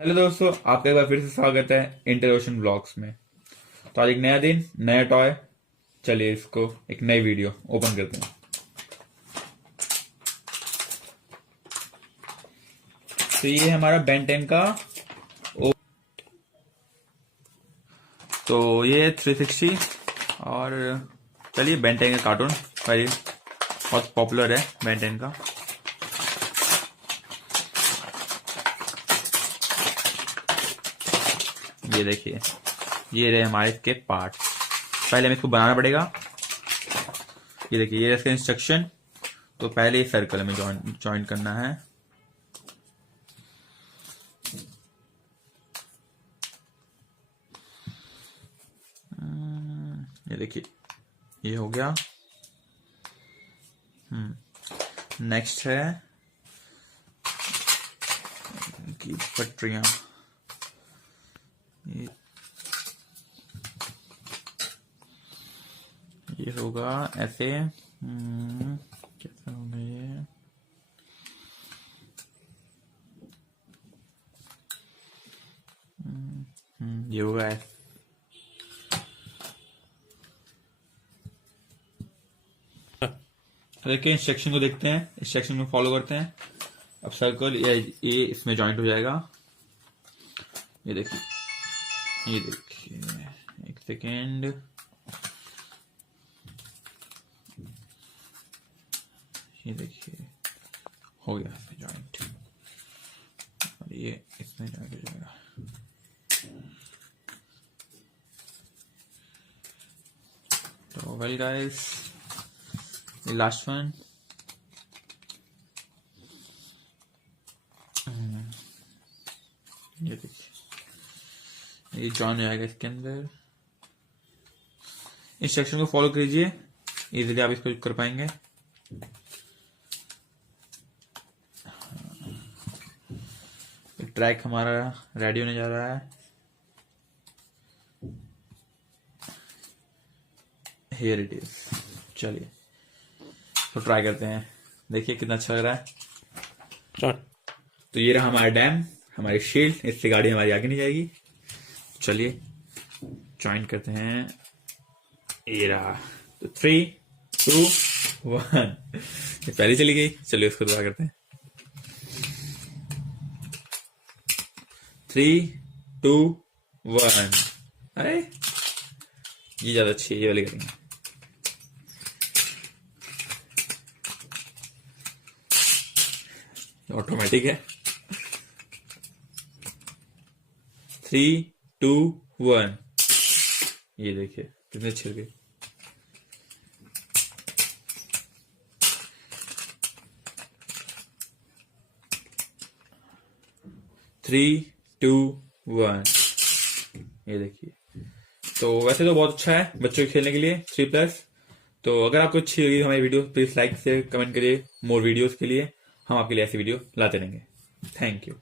Hello दोस्तों, आपका एक बार फिर से स्वागत है इंटर ओशन ब्लॉग्स में। तो आज एक नया दिन, नया टॉय। चलिए इसको एक नई वीडियो ओपन करते हैं। तो ये है हमारा बेन 10 का तो ये 360 और चलिए बेन 10 का कार्टून भाई बहुत पॉपुलर है बेन 10 का। ये देखिए, ये रहे हमारे इसके पार्ट। पहले हमें इसको बनाना पड़ेगा। ये देखिए, ये इसका इंस्ट्रक्शन। तो पहले इस सर्कल में ज्वाइन करना है। ये देखिए, ये हो गया। नेक्स्ट है की पटरियां। ये होगा ऐसे। कैसा होगा ये? ये होगा ऐसे। देखिए, इंस्ट्रक्शन को देखते हैं, इंस्ट्रक्शन में फॉलो करते हैं। अब सर्कल ये इसमें जॉइंट हो जाएगा। ये देखिए, ये देखिए, एक सेकेंड। ये देखिए, हो गया इसमें जॉइंट और ये इसमें जॉइंट हो जाएगा। तो वेल गाइस, ये लास्ट वन। ये देखिए, ये जॉइन हो जाएगा इसके अंदर। इंस्ट्रक्शन को फॉलो कीजिए, इजीली आप इसको कर पाएंगे। ट्रैक हमारा रेडी होने जा रहा है। Here it is. चलिए तो ट्राई करते हैं, देखिए कितना अच्छा लग रहा है। तो ये रहा हमारा डैम, हमारी शील्ड। इससे गाड़ी हमारी आगे नहीं जाएगी। चलिए ज्वाइन करते हैं। ये रहा। तो 3, 2, 1। ये पहले चली गई। चलिए उसको दोबारा करते हैं। 3, 2, 1। अरे ये ज्यादा अच्छी है, ये वाली करेंगे। ऑटोमेटिक है। 3, 2, 1। ये देखिए कितने अच्छे लगे। थ्री, 2, 1। ये देखिए। तो वैसे तो बहुत अच्छा है बच्चों के खेलने के लिए 3+। तो अगर आपको अच्छी लगी हमारी वीडियो, प्लीज लाइक से कमेंट करिए। मोर वीडियोस के लिए हम आपके लिए ऐसी वीडियो लाते रहेंगे। Thank you.